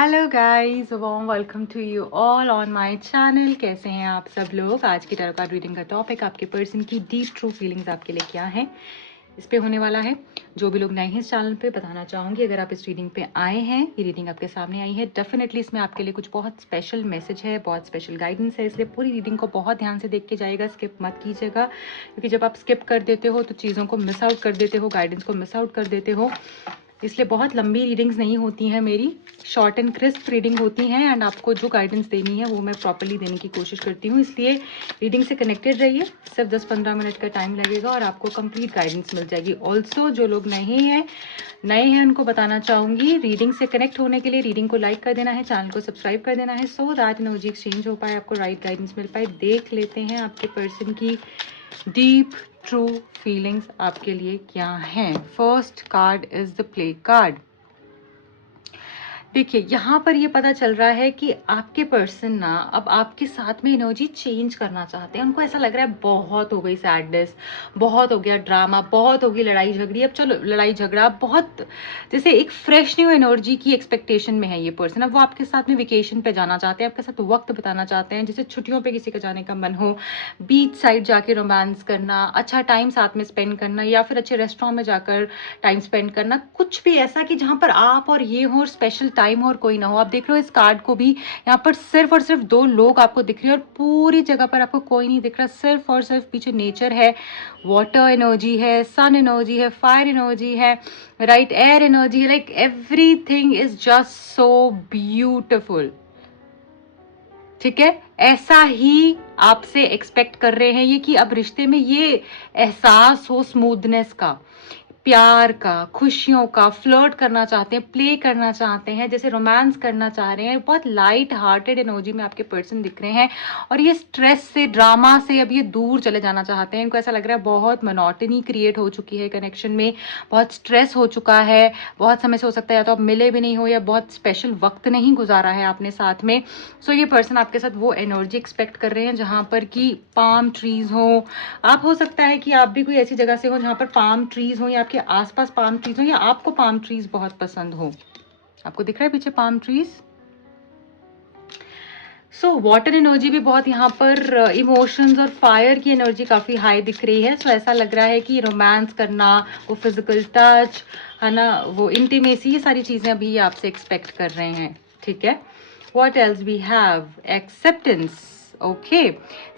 Hello guys, warm welcome to you all on my channel. कैसे हैं आप सब लोग। आज की टैरो कार्ड रीडिंग का टॉपिक आपके पर्सन की डीप ट्रू फीलिंग्स आपके लिए क्या है, इस पे होने वाला है। जो भी लोग नए हैं इस चैनल पे, बताना चाहूँगी अगर आप इस रीडिंग पे आए हैं, ये रीडिंग आपके सामने आई है, डेफिनेटली इसमें आपके लिए कुछ बहुत स्पेशल मैसेज है, बहुत स्पेशल गाइडेंस है। इसलिए पूरी रीडिंग को बहुत ध्यान से देख के जाइएगा, स्किप मत कीजिएगा, क्योंकि जब आप स्किप कर देते हो तो चीज़ों को मिस आउट कर देते हो, गाइडेंस को मिस आउट कर देते हो। इसलिए बहुत लंबी रीडिंग्स नहीं होती हैं मेरी, शॉर्ट एंड क्रिस्प रीडिंग होती हैं, एंड आपको जो गाइडेंस देनी है वो मैं प्रॉपर्ली देने की कोशिश करती हूँ। इसलिए रीडिंग से कनेक्टेड रहिए, सिर्फ 10-15 मिनट का टाइम लगेगा और आपको कंप्लीट गाइडेंस मिल जाएगी। ऑल्सो जो लोग नए हैं उनको बताना चाहूँगी, रीडिंग से कनेक्ट होने के लिए रीडिंग को लाइक कर देना है, चैनल को सब्सक्राइब कर देना है, सो दैट एनर्जी एक्सचेंज हो पाए, आपको राइट गाइडेंस मिल पाए। देख लेते हैं आपके पर्सन की डीप ट्रू फीलिंग्स आपके लिए क्या हैं। First card is the play card. देखिए यहाँ पर ये पता चल रहा है कि आपके पर्सन ना अब आपके साथ में एनर्जी चेंज करना चाहते हैं। उनको ऐसा लग रहा है बहुत हो गई सैडनेस, बहुत हो गया ड्रामा, बहुत हो गई लड़ाई झगड़ी, अब चलो लड़ाई झगड़ा बहुत, जैसे एक फ्रेश न्यू एनर्जी की एक्सपेक्टेशन में है ये पर्सन। अब वो आपके साथ में वेकेशन पे जाना चाहते हैं, आपके साथ वक्त बिताना चाहते हैं, जैसे छुट्टियों पे किसी का जाने का मन हो, बीच साइड जाके रोमांस करना, अच्छा टाइम साथ में स्पेंड करना, या फिर अच्छे रेस्टोरेंट में जाकर टाइम स्पेंड करना, कुछ भी ऐसा कि जहाँ पर आप और ये हो और स्पेशल टाइम हो और कोई ना हो। आप देख रहे हो इस कार्ड को भी, यहाँ पर सिर्फ और सिर्फ 2 लोग आपको दिख रहे हैं और पूरी जगह पर आपको कोई नहीं दिख रहा, सिर्फ और सिर्फ पीछे नेचर है, वाटर एनर्जी है, सन एनर्जी है, फायर एनर्जी है, राइट, एयर एनर्जी है, like everything is just so beautiful. ठीक है, ऐसा ही आपसे एक्सपेक्ट कर रहे हैं ये, कि अब रिश्ते में ये एहसास हो स्मूथनेस का, प्यार का, खुशियों का, फ्लर्ट करना चाहते हैं, प्ले करना चाहते हैं, जैसे रोमांस करना चाह रहे हैं। बहुत लाइट हार्टेड एनर्जी में आपके पर्सन दिख रहे हैं और ये स्ट्रेस से, ड्रामा से अब ये दूर चले जाना चाहते हैं। इनको ऐसा लग रहा है बहुत मोनोटनी क्रिएट हो चुकी है कनेक्शन में, बहुत स्ट्रेस हो चुका है, बहुत समय से हो सकता है या तो आप मिले भी नहीं हो या बहुत स्पेशल वक्त नहीं गुजारा है आपने साथ में। सो ये पर्सन आपके साथ वो एनर्जी एक्सपेक्ट कर रहे हैं जहाँ पर कि पाम ट्रीज हो। आप हो सकता है कि आप भी कोई ऐसी जगह से हो जहाँ पर पाम ट्रीज हो, या आपके आसपास पाम ट्रीज हो, या आपको पाम ट्रीज बहुत पसंद हो। आपको दिख रहा है पीछे palm trees. So water energy भी बहुत यहाँ पर, इमोशंस और फायर की एनर्जी काफी हाई दिख रही है। सो ऐसा लग रहा है कि रोमांस करना, वो फिजिकल टच है ना, वो इंटीमेसी, ये सारी चीजें अभी आपसे एक्सपेक्ट कर रहे हैं। ठीक है, what else we have, acceptance. Okay,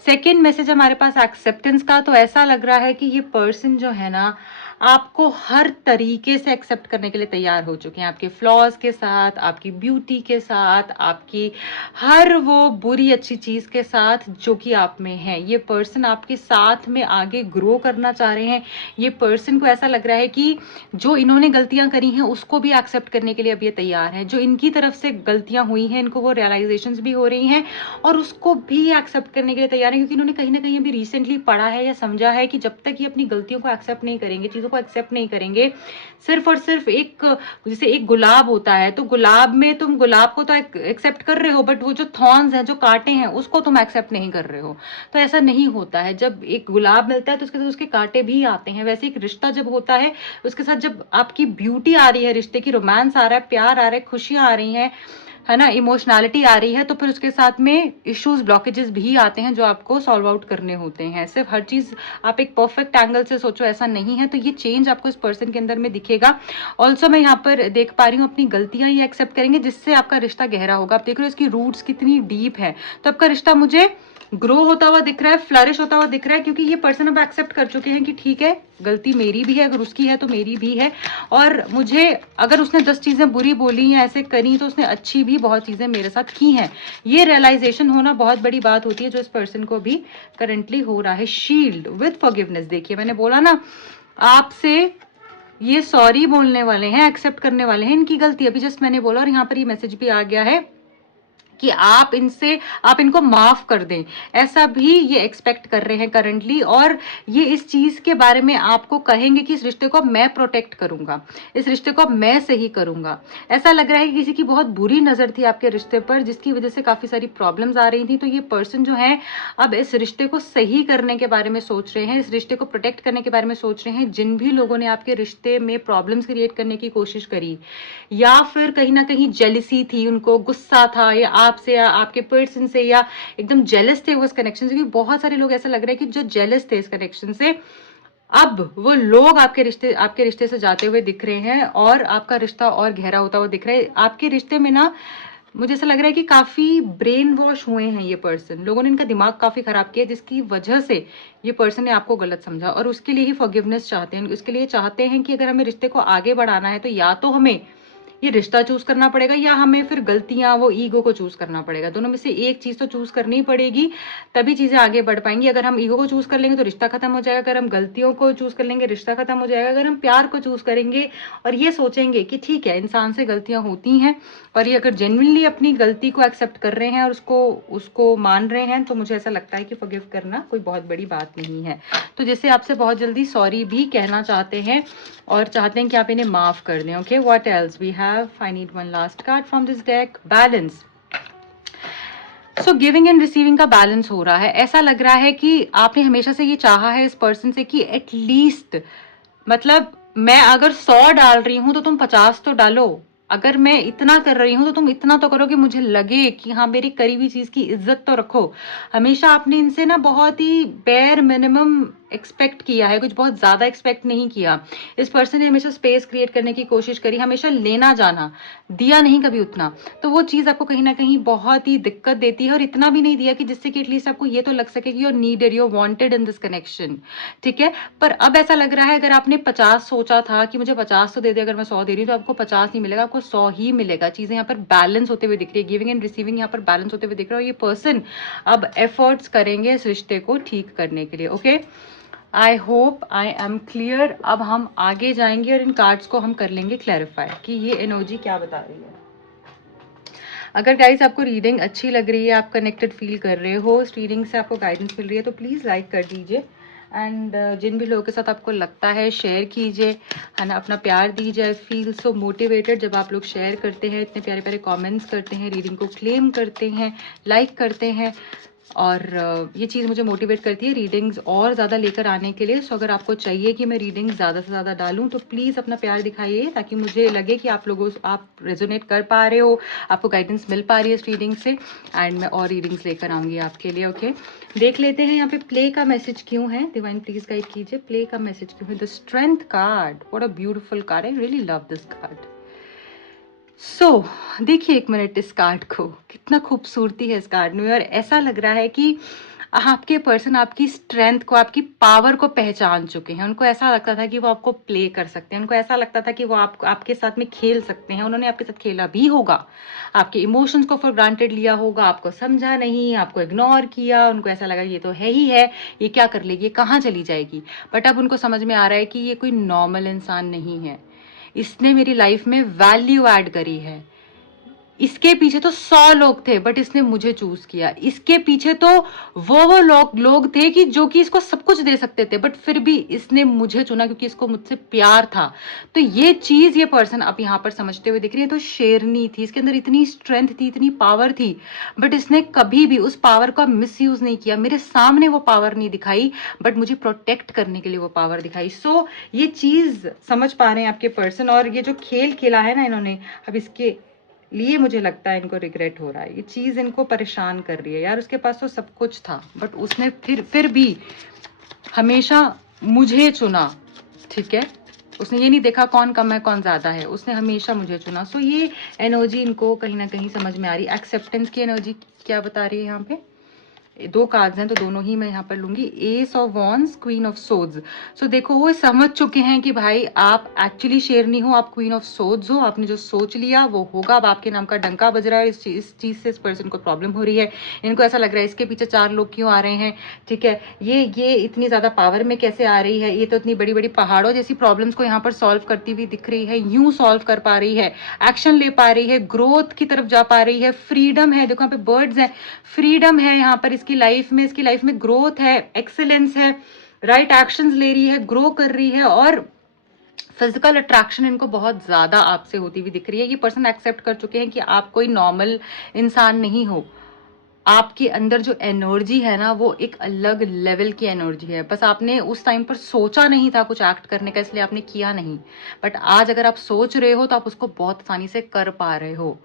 second message हमारे पास एक्सेप्टेंस का। तो ऐसा लग रहा है कि ये पर्सन जो है ना आपको हर तरीके से एक्सेप्ट करने के लिए तैयार हो चुके हैं, आपके फ्लॉज के साथ, आपकी ब्यूटी के साथ, आपकी हर वो बुरी अच्छी चीज के साथ जो कि आप में है। ये पर्सन आपके साथ में आगे ग्रो करना चाह रहे हैं। ये पर्सन को ऐसा लग रहा है कि जो इन्होंने गलतियां करी हैं उसको भी एक्सेप्ट करने के लिए अब ये तैयार है। जो इनकी तरफ से गलतियां हुई हैं, इनको वो रियलाइजेशंस भी हो रही हैं और उसको भी एक्सेप्ट करने के लिए तैयार है, क्योंकि इन्होंने कहीं ना कहीं अभी रिसेंटली पढ़ा है या समझा है कि जब तक ये अपनी गलतियों को एक्सेप्ट नहीं करेंगे, चीजों को एक्सेप्ट नहीं करेंगे, सिर्फ और सिर्फ एक, जैसे एक गुलाब होता है, तो गुलाब में तुम गुलाब को तो एक्सेप्ट कर रहे हो, बट वो जो थॉर्न्स हैं, जो कांटे हैं, उसको तुम एक्सेप्ट नहीं कर रहे हो। तो ऐसा नहीं होता है। जब एक गुलाब मिलता है तो उसके साथ उसके कांटे भी आते हैं। वैसे एक रिश्ता जब होता है, उसके साथ जब आपकी ब्यूटी आ रही है, रिश्ते की रोमांस आ रहा है, प्यार आ रहा है, खुशियां आ रही हैं, है ना, इमोशनैलिटी आ रही है, तो फिर उसके साथ में इश्यूज, ब्लॉकेजेस भी आते हैं जो आपको सॉल्व आउट करने होते हैं। सिर्फ हर चीज आप एक परफेक्ट एंगल से सोचो, ऐसा नहीं है। तो ये चेंज आपको इस पर्सन के अंदर में दिखेगा। ऑल्सो मैं यहाँ पर देख पा रही हूँ अपनी गलतियां ये एक्सेप्ट करेंगे, जिससे आपका रिश्ता गहरा होगा। आप देख रहे हो इसकी रूट्स कितनी डीप है, तो आपका रिश्ता मुझे ग्रो होता हुआ दिख रहा है, फ्लरिश होता हुआ दिख रहा है, क्योंकि ये पर्सन अब एक्सेप्ट कर चुके हैं कि ठीक है, गलती मेरी भी है, अगर उसकी है तो मेरी भी है, और मुझे अगर उसने 10 चीजें बुरी बोली या ऐसे करी तो उसने अच्छी भी बहुत चीजें मेरे साथ की हैं। ये रियलाइजेशन होना बहुत बड़ी बात होती है, जो इस पर्सन को भी करंटली हो रहा है। Shield with forgiveness. देखिए मैंने बोला ना आपसे, ये सॉरी बोलने वाले हैं, एक्सेप्ट करने वाले हैं इनकी गलती। अभी जस्ट मैंने बोला और यहाँ पर ये मैसेज भी आ गया है कि आप इनको माफ कर दें, ऐसा भी ये एक्सपेक्ट कर रहे हैं करंटली। और ये इस चीज के बारे में आपको कहेंगे कि इस रिश्ते को मैं प्रोटेक्ट करूंगा, इस रिश्ते को मैं सही करूंगा। ऐसा लग रहा है कि किसी की बहुत बुरी नजर थी आपके रिश्ते पर, जिसकी वजह से काफी सारी प्रॉब्लम्स आ रही थी। तो ये पर्सन जो है अब इस रिश्ते को सही करने के बारे में सोच रहे हैं, इस रिश्ते को प्रोटेक्ट करने के बारे में सोच रहे हैं। जिन भी लोगों ने आपके रिश्ते में प्रॉब्लम्स क्रिएट करने की कोशिश करी, या फिर कहीं ना कहीं जेलसी थी, उनको गुस्सा था या आपसे या आपके पर्सन से, या एकदम जेलस थे वो इस कनेक्शन से, क्योंकि बहुत सारे लोग ऐसा लग रहा है कि जो जेलस थे इस कनेक्शन से, अब वो लोग आपके रिश्ते से जाते हुए दिख रहे हैं और आपका रिश्ता और गहरा होता हुआ दिख रहा है। आपके रिश्ते में ना मुझे ऐसा लग रहा है कि काफी ब्रेन वॉश हुए हैं ये पर्सन, लोगों ने इनका दिमाग काफी खराब किया, जिसकी वजह से ये पर्सन ने आपको गलत समझा और उसके लिए ही फॉरगिवनेस चाहते हैं। उसके लिए चाहते हैं कि अगर हमें रिश्ते को आगे बढ़ाना है तो या तो हमें ये रिश्ता चूज करना पड़ेगा या हमें फिर गलतियां, वो ईगो को चूज करना पड़ेगा। दोनों में से एक चीज तो चूज करनी ही पड़ेगी, तभी चीजें आगे बढ़ पाएंगी। अगर हम ईगो को चूज कर लेंगे तो रिश्ता खत्म हो जाएगा, अगर हम गलतियों को चूज कर लेंगे रिश्ता खत्म हो जाएगा। अगर हम प्यार को चूज करेंगे और ये सोचेंगे कि ठीक है इंसान से गलतियां होती हैं, और ये अगर जेन्युइनली अपनी गलती को एक्सेप्ट कर रहे हैं और उसको मान रहे हैं, तो मुझे ऐसा लगता है कि फॉरगिव करना कोई बहुत बड़ी बात नहीं है। तो जैसे आपसे बहुत जल्दी सॉरी भी कहना चाहते हैं और चाहते हैं कि आप इन्हें माफ कर दें। Okay, what else we have? I need one last card from this deck, balance. So giving and receiving का बैलेंस हो रहा है। ऐसा लग रहा है कि आपने हमेशा से ये चाहा है इस पर्सन से कि एटलीस्ट, मतलब मैं अगर 100 डाल रही हूं तो तुम 50 तो डालो, अगर मैं इतना कर रही हूं तो तुम इतना तो करो कि मुझे लगे कि हाँ मेरी करी हुई चीज की इज्जत तो रखो। हमेशा आपने इनसे ना बहुत ही बेयर मिनिमम एक्सपेक्ट किया है, कुछ बहुत ज्यादा एक्सपेक्ट नहीं किया। इस पर्सन ने हमेशा स्पेस क्रिएट करने की कोशिश करी, हमेशा लेना जाना, दिया नहीं कभी उतना। तो वो चीज आपको कहीं ना कहीं बहुत ही दिक्कत देती है, और इतना भी नहीं दिया कि जिससे कि एटलीस्ट आपको ये तो लग सके कि you're needed, you're wanted in this connection. ठीक है, पर अब ऐसा लग रहा है अगर आपने 50 सोचा था कि मुझे 50 तो दे दे, अगर मैं 100 दे रही हूँ तो आपको 50 नहीं मिलेगा, आपको 100 ही मिलेगा। चीजें यहाँ पर बैलेंस होते हुए दिख रही है, गिविंग एंड रिसीविंग यहाँ पर बैलेंस होते हुए दिख रहा है। और ये पर्सन अब एफर्ट्स करेंगे इस रिश्ते को ठीक करने के लिए। Okay, I hope I am clear. अब हम आगे जाएंगे और इन कार्ड्स को हम कर लेंगे क्लैरिफाई कि ये एनर्जी क्या बता रही है। अगर गाइस आपको रीडिंग अच्छी लग रही है, आप कनेक्टेड फील कर रहे हो, इस रीडिंग से आपको गाइडेंस मिल रही है, तो प्लीज़ लाइक कर दीजिए। एंड जिन भी लोगों के साथ आपको लगता है शेयर कीजिए, है ना, अपना प्यार दीजिए। आई फील सो मोटिवेटेड जब आप लोग शेयर करते हैं, इतने प्यारे प्यारे कमेंट्स करते हैं, रीडिंग को क्लेम करते हैं, लाइक करते हैं, और ये चीज़ मुझे मोटिवेट करती है रीडिंग्स और ज़्यादा लेकर आने के लिए। सो अगर आपको चाहिए कि मैं रीडिंग्स ज़्यादा से ज़्यादा डालूं तो प्लीज़ अपना प्यार दिखाइए, ताकि मुझे लगे कि आप रेजोनेट कर पा रहे हो, आपको गाइडेंस मिल पा रही है इस रीडिंग से, एंड मैं और रीडिंग्स लेकर आऊँगी आपके लिए। ओके, देख लेते हैं यहाँ पे प्ले का मैसेज क्यों है। डिवाइन प्लीज गाइड कीजिए, प्ले का मैसेज क्यों है। The strength card, what a beautiful card, I really love this card. So देखिए एक मिनट इस कार्ड को, कितना खूबसूरती है इस कार्ड में। और ऐसा लग रहा है कि आपके पर्सन आपकी स्ट्रेंथ को, आपकी पावर को पहचान चुके हैं। उनको ऐसा लगता था कि वो आपको प्ले कर सकते हैं, उनको ऐसा लगता था कि वो आपके साथ में खेल सकते हैं। उन्होंने आपके साथ खेला भी होगा, आपके इमोशंस को फॉर ग्रांटेड लिया होगा, आपको समझा नहीं, आपको इग्नोर किया। उनको ऐसा लगा ये तो है ही है, ये क्या कर लेगी, ये कहाँ चली जाएगी। बट अब उनको समझ में आ रहा है कि ये कोई नॉर्मल इंसान नहीं है, इसने मेरी लाइफ में वैल्यू ऐड करी है। इसके पीछे तो 100 लोग थे बट इसने मुझे चूज किया। इसके पीछे तो वो लोग थे कि जो कि इसको सब कुछ दे सकते थे, बट फिर भी इसने मुझे चुना क्योंकि इसको मुझसे प्यार था। तो ये चीज ये पर्सन अब यहाँ पर समझते हुए दिख रही है। तो शेरनी थी, इसके अंदर इतनी स्ट्रेंथ थी, इतनी पावर थी, बट इसने कभी भी उस पावर का मिसयूज नहीं किया। मेरे सामने वो पावर नहीं दिखाई, बट मुझे प्रोटेक्ट करने के लिए वो पावर दिखाई। सो ये चीज समझ पा रहे हैं आपके पर्सन, और ये जो खेल खेला है ना इन्होंने, अब इसके लिए मुझे लगता है इनको रिग्रेट हो रहा है। ये चीज इनको परेशान कर रही है। यार उसके पास तो सब कुछ था, बट उसने फिर भी हमेशा मुझे चुना। ठीक है, उसने ये नहीं देखा कौन कम है कौन ज्यादा है, उसने हमेशा मुझे चुना। सो ये एनर्जी इनको कहीं ना कहीं समझ में आ रही है। एक्सेप्टेंस की एनर्जी क्या बता रही है यहाँ पे। दो कार्ड्स हैं तो दोनों ही मैं यहाँ पर लूंगी, ace of wands, queen of swords. So देखो वो समझ चुके हैं कि भाई आप एक्चुअली शेरनी हो, आप क्वीन ऑफ सोर्ड्स हो, आपने जो सोच लिया वो होगा। अब आपके नाम का डंका बज रहा है, इस चीज से इस पर्सन को प्रॉब्लम हो रही है, इनको ऐसा लग रहा है इसके पीछे 4 लोग क्यों आ रहे हैं, ठीक है, ये इतनी ज्यादा पावर में कैसे आ रही है, ये तो इतनी बड़ी बड़ी पहाड़ों जैसी प्रॉब्लम्स को यहाँ पर सॉल्व करती हुई दिख रही है, यूं सॉल्व कर पा रही है, एक्शन ले पा रही है, ग्रोथ की तरफ जा पा रही है, फ्रीडम है, देखो यहाँ पे बर्ड्स है, फ्रीडम है यहाँ पर इसकी लाइफ में ग्रोथ है, एक्सेलेंस है, राइट एक्शंस ले रही है, ग्रो कर रही है, और फिजिकल अट्रैक्शन इनको बहुत ज्यादा आपसे होती हुई दिख रही है। ये पर्सन एक्सेप्ट कर चुके हैं कि आप कोई नॉर्मल इंसान नहीं हो, आपके अंदर जो एनर्जी है ना वो एक अलग लेवल की एनर्जी है, बस आपने उस टाइम पर सोचा नहीं था कुछ एक्ट करने का, इसलिए आपने किया नहीं, बट आज अगर आप सोच रहे हो तो आप उसको बहुत आसानी से कर पा रहे हो,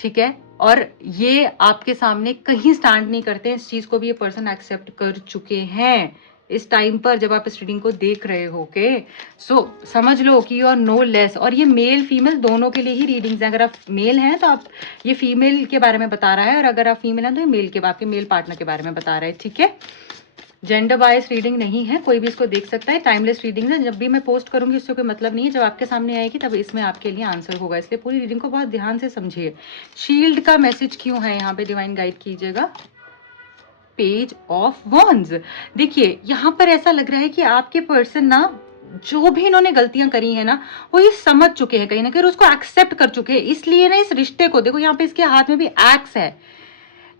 ठीक है। और ये आपके सामने कहीं स्टैंड नहीं करते हैं, इस चीज को भी ये पर्सन एक्सेप्ट कर चुके हैं इस टाइम पर जब आप इस रीडिंग को देख रहे हो। ओके, सो समझ लो कि यू आर नो लेस, और ये मेल फीमेल दोनों के लिए ही रीडिंग्स हैं। अगर आप मेल हैं तो आप ये फीमेल के बारे में बता रहा है, और अगर आप फीमेल हैं तो ये मेल के आपके मेल पार्टनर के बारे में बता रहा है, ठीक है। जेंडर बायस रीडिंग नहीं है, कोई भी इसको देख सकता है, टाइमलेस रीडिंग है, जब भी मैं पोस्ट करूंगी उससे कोई मतलब नहीं है, जब आपके सामने आएगी तब इसमें आपके लिए आंसर होगा, इसलिए पूरी रीडिंग को बहुत ध्यान से समझिए। शील्ड का मैसेज क्यों है यहाँ पे, डिवाइन गाइड कीजिएगा। पेज ऑफ वॉन्ड्स, देखिए यहाँ पर ऐसा लग रहा है कि आपके पर्सन ना जो भी इन्होंने गलतियां करी है ना वो ये समझ चुके हैं, कहीं ना कहीं उसको एक्सेप्ट कर चुके हैं, इसलिए ना इस रिश्ते को, देखो यहाँ पे इसके हाथ में भी एक्स है,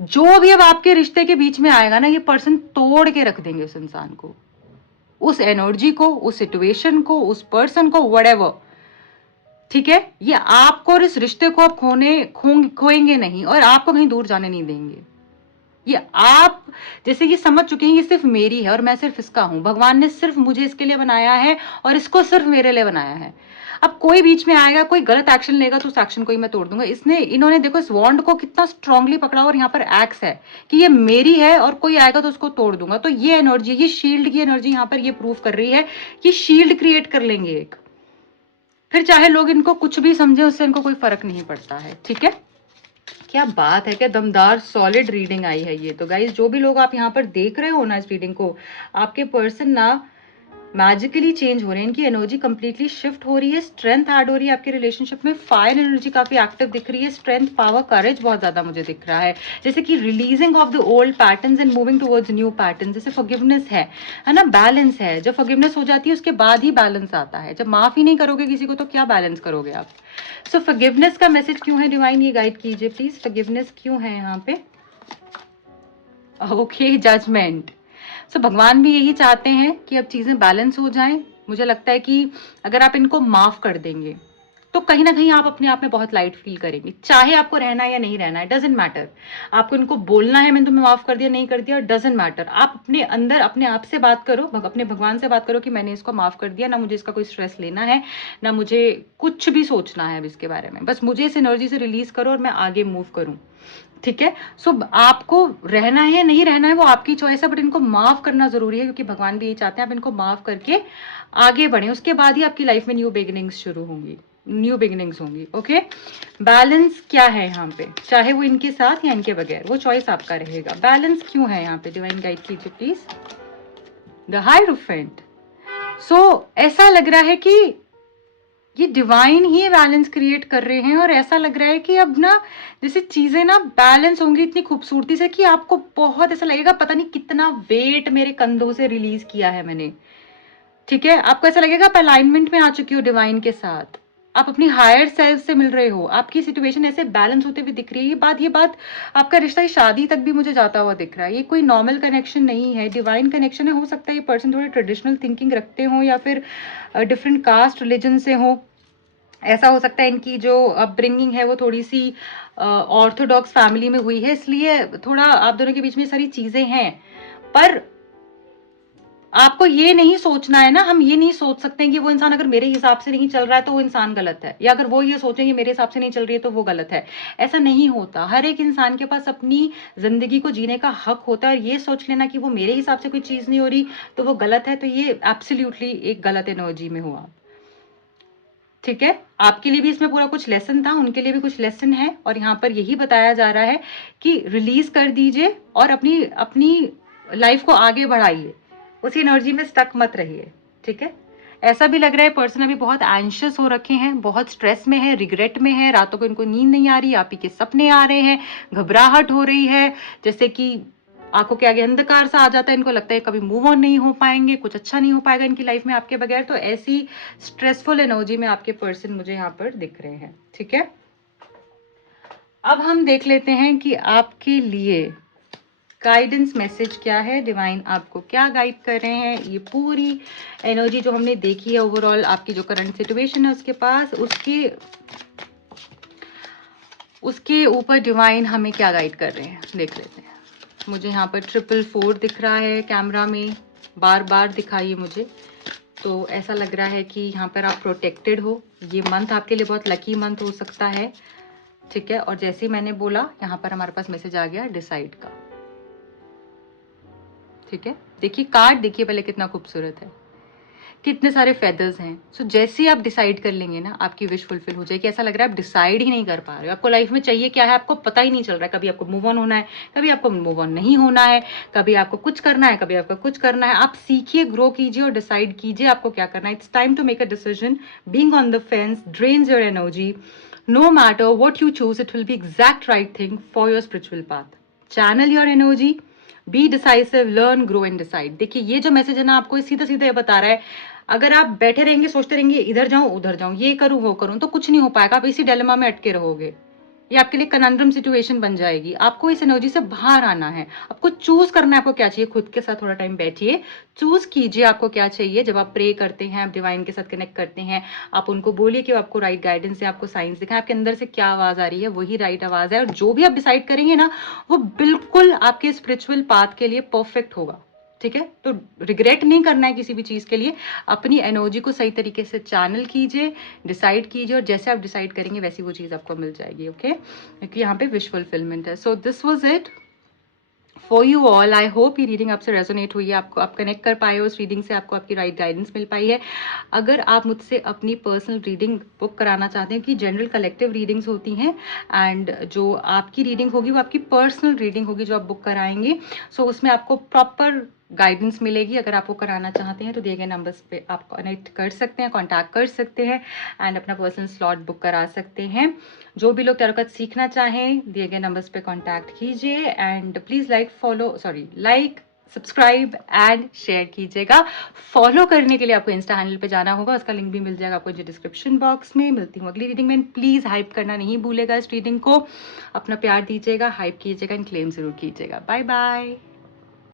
जो भी अब आपके रिश्ते के बीच में आएगा ना ये पर्सन तोड़ के रख देंगे उस इंसान को, उस एनर्जी को, उस सिचुएशन को, उस पर्सन को, व्हाटएवर, ठीक है। ये आपको और इस रिश्ते को आप खोएंगे नहीं, और आपको कहीं दूर जाने नहीं देंगे। ये आप जैसे ये समझ चुके हैं ये सिर्फ मेरी है और मैं सिर्फ इसका हूं, भगवान ने सिर्फ मुझे इसके लिए बनाया है और इसको सिर्फ मेरे लिए बनाया है। अब कोई बीच में आएगा, कोई गलत एक्शन लेगा तो उस एक्शन को ही मैं तोड़ दूंगा। इन्होंने देखो इस वॉन्ड को कितना स्ट्रांगली पकड़ा, और यहाँ पर एक्स है कि ये मेरी है और कोई आएगा तो उसको तोड़ दूंगा। तो ये एनर्जी, ये शील्ड की एनर्जी यहाँ पर ये प्रूव कर रही है कि शील्ड क्रिएट कर लेंगे एक, फिर चाहे लोग इनको कुछ भी समझे उससे इनको कोई फर्क नहीं पड़ता है, ठीक है। क्या बात है, क्या दमदार सॉलिड रीडिंग आई है ये। तो गाइज जो भी लोग आप यहाँ पर देख रहे हो ना इस रीडिंग को, आपके पर्सन ना मैजिकली चेंज हो रहे हैं, इनकी एनर्जी कंप्लीटली शिफ्ट हो रही है, स्ट्रेंथ ऐड हो रही है आपके रिलेशनशिप में, फायर एनर्जी काफी एक्टिव दिख रही है, स्ट्रेंथ, पावर, करेज बहुत ज्यादा मुझे दिख रहा है, जैसे कि releasing of the old patterns and moving towards new pattern, जैसे फॉरगिवनेस है ना, बैलेंस है। जब फॉरगिवनेस हो जाती है उसके बाद ही बैलेंस आता है, जब माफ ही नहीं करोगे किसी को तो क्या बैलेंस करोगे आप। सो फॉरगिवनेस का मैसेज क्यों है डिवाइन, ये गाइड कीजिए प्लीज, फॉरगिवनेस क्यों है यहाँ पे। Okay, judgement. सो भगवान भी यही चाहते हैं कि अब चीजें बैलेंस हो जाएं। मुझे लगता है कि अगर आप इनको माफ कर देंगे तो कहीं ना कहीं आप अपने आप में बहुत लाइट फील करेंगे, चाहे आपको रहना है या नहीं रहना है, डजेंट मैटर। आपको इनको बोलना है मैंने तुम्हें माफ कर दिया, नहीं कर दिया, डजेंट मैटर। आप अपने अंदर अपने आप से बात करो, अपने भगवान से बात करो कि मैंने इसको माफ कर दिया, ना मुझे इसका कोई स्ट्रेस लेना है, ना मुझे कुछ भी सोचना है इसके बारे में, बस मुझे इस एनर्जी से रिलीज करो और मैं आगे मूव करूं, ठीक है। सो आपको रहना है या नहीं रहना है वो आपकी चॉइस है, बट इनको माफ करना जरूरी है, क्योंकि भगवान भी यही चाहते हैं आप इनको माफ करके आगे बढ़े, उसके बाद ही आपकी लाइफ में न्यू बिगिनिंग्स शुरू होंगी, न्यू बिगिनिंग्स होंगी। ओके, बैलेंस क्या है यहाँ पे, चाहे वो इनके साथ या इनके बगैर, वो चॉइस आपका रहेगा। बैलेंस क्यों है यहाँ पे, डिवाइन गाइड कीजिए प्लीज। The hierophant. सो ऐसा लग रहा है कि ये डिवाइन ही बैलेंस क्रिएट कर रहे हैं, और ऐसा लग रहा है कि अब ना जैसे चीजें ना बैलेंस होंगी इतनी खूबसूरती से कि आपको बहुत ऐसा लगेगा पता नहीं कितना वेट मेरे कंधों से रिलीज किया है मैंने, ठीक है। आपको ऐसा लगेगा आप अलाइनमेंट में आ चुकी हो डिवाइन के साथ, आप अपनी हायर सेल्फ से मिल रहे हो, आपकी सिचुएशन ऐसे बैलेंस होते हुए दिख रही है। ये बात आपका रिश्ता शादी तक भी मुझे जाता हुआ दिख रहा है। ये कोई नॉर्मल कनेक्शन नहीं है, डिवाइन कनेक्शन है। हो सकता है ये पर्सन थोड़े ट्रेडिशनल थिंकिंग रखते हो या फिर डिफरेंट कास्ट रिलीजन से हो, ऐसा हो सकता है इनकी जो अपब्रिंगिंग है वो थोड़ी सी ऑर्थोडॉक्स फैमिली में हुई है, इसलिए थोड़ा आप दोनों के बीच में सारी चीजें हैं। पर आपको ये नहीं सोचना है ना, हम ये नहीं सोच सकते हैं कि वो इंसान अगर मेरे हिसाब से नहीं चल रहा है तो वो इंसान गलत है, या अगर वो ये सोचेंगे मेरे हिसाब से नहीं चल रही है तो वो गलत है। ऐसा नहीं होता, हर एक इंसान के पास अपनी जिंदगी को जीने का हक होता है, और ये सोच लेना कि वो मेरे हिसाब से कोई चीज नहीं हो रही तो वो गलत है, तो ये एब्सोल्युटली एक गलत एनर्जी में हो आप, ठीक है, आपके लिए भी इसमें पूरा कुछ लेसन था, उनके लिए भी कुछ लेसन है, और यहाँ पर यही बताया जा रहा है कि रिलीज कर दीजिए और अपनी अपनी लाइफ को आगे बढ़ाइए, उसी एनर्जी में स्टक मत रहिए। ठीक है, ऐसा भी लग रहा है पर्सन अभी बहुत एंशियस हो रखे हैं, बहुत स्ट्रेस में है, रिग्रेट में है, रातों को इनको नींद नहीं आ रही, आप ही के सपने आ रहे हैं, घबराहट हो रही है, जैसे कि आंखों के आगे अंधकार सा आ जाता है, इनको लगता है कभी मूव ऑन नहीं हो पाएंगे, कुछ अच्छा नहीं हो पाएगा इनकी लाइफ में आपके बगैर। तो ऐसी स्ट्रेसफुल एनर्जी में आपके पर्सन मुझे यहाँ पर दिख रहे हैं। ठीक है, अब हम देख लेते हैं कि आपके लिए गाइडेंस मैसेज क्या है, डिवाइन आपको क्या गाइड कर रहे हैं। ये पूरी एनर्जी जो हमने देखी है ओवरऑल आपकी जो करंट सिचुएशन है उसके पास, उसके ऊपर डिवाइन हमें क्या गाइड कर रहे हैं देख लेते हैं। मुझे यहाँ पर 444 दिख रहा है कैमरा में, बार बार दिखाइए मुझे। तो ऐसा लग रहा है कि यहाँ पर आप प्रोटेक्टेड हो, ये मंथ आपके लिए बहुत लकी मंथ हो सकता है। ठीक है, और जैसे ही मैंने बोला यहाँ पर हमारे पास मैसेज आ गया डिसाइड का। ठीक है, देखिए कार्ड देखिए पहले कितना खूबसूरत है, कितने सारे फेदर्स हैं। सो जैसे ही आप डिसाइड कर लेंगे ना, आपकी विश फुलफिल हो जाएगी। ऐसा लग रहा है आप डिसाइड ही नहीं कर पा रहे हो, आपको लाइफ में चाहिए क्या है आपको पता ही नहीं चल रहा है। कभी आपको मूव ऑन होना है, कभी आपको मूव ऑन नहीं होना है, कभी आपको कुछ करना है, कभी आपको कुछ करना है। आप सीखिए, ग्रो कीजिए और डिसाइड कीजिए आपको क्या करना है। It's time to make a decision. Being on the fence drains your energy. No matter what you choose, it will be exact right thing for your spiritual path. Channel your energy, be decisive, learn, grow and decide. देखिए ये जो message है ना आपको सीधा सीधा ये बता रहा है, अगर आप बैठे रहेंगे सोचते रहेंगे इधर जाऊं उधर जाऊं, ये करूं वो करूं, तो कुछ नहीं हो पाएगा। आप इसी डिलेमा में अटके रहोगे, ये आपके लिए कनंड्रम सिचुएशन बन जाएगी। आपको इस एनर्जी से बाहर आना है, आपको चूज करना है आपको क्या चाहिए। खुद के साथ थोड़ा टाइम बैठिए, चूज कीजिए आपको क्या चाहिए। जब आप प्रे करते हैं, आप डिवाइन के साथ कनेक्ट करते हैं, आप उनको बोलिए कि आपको राइट गाइडेंस है, आपको साइंस दिखाएं, आपके अंदर से क्या आवाज आ रही है वही राइट आवाज है। और जो भी आप डिसाइड करेंगे ना वो बिल्कुल आपके स्पिरिचुअल पाथ के लिए परफेक्ट होगा। ठीक है, तो रिग्रेट नहीं करना है किसी भी चीज के लिए। अपनी एनर्जी को सही तरीके से चैनल कीजिए, डिसाइड कीजिए, और जैसे आप डिसाइड करेंगे वैसी वो चीज आपको मिल जाएगी। ओके, क्योंकि यहाँ पे विश फुलफिलमेंट है। So this was it for you all. I hope ये रीडिंग आपसे रेजोनेट हुई है, आपको आप कनेक्ट कर पाए हो उस रीडिंग से, आपको आपकी राइट गाइडेंस मिल पाई है। अगर आप मुझसे अपनी पर्सनल रीडिंग बुक कराना चाहते हैं, कि जनरल कलेक्टिव रीडिंग्स होती हैं एंड जो आपकी रीडिंग होगी वो आपकी पर्सनल रीडिंग होगी जो आप बुक कराएंगे। सो उसमें आपको प्रॉपर गाइडेंस मिलेगी। अगर आप वो कराना चाहते हैं तो दिए गए नंबर्स पे आप कनेक्ट कर सकते हैं, कांटेक्ट कर सकते हैं एंड अपना पर्सनल स्लॉट बुक करा सकते हैं। जो भी लोग टैरो सीखना चाहें दिए गए नंबर्स पे कांटेक्ट कीजिए and please like subscribe and share कीजिएगा। फॉलो करने के लिए आपको इंस्टा हैंडल पे जाना होगा, उसका लिंक भी मिल जाएगा आपको डिस्क्रिप्शन बॉक्स में। मिलती हूँ अगली रीडिंग में। प्लीज़ हाइप करना नहीं भूलेगा इस रीडिंग को, अपना प्यार दीजिएगा, हाइप कीजिएगा एंड क्लेम जरूर कीजिएगा। Bye bye.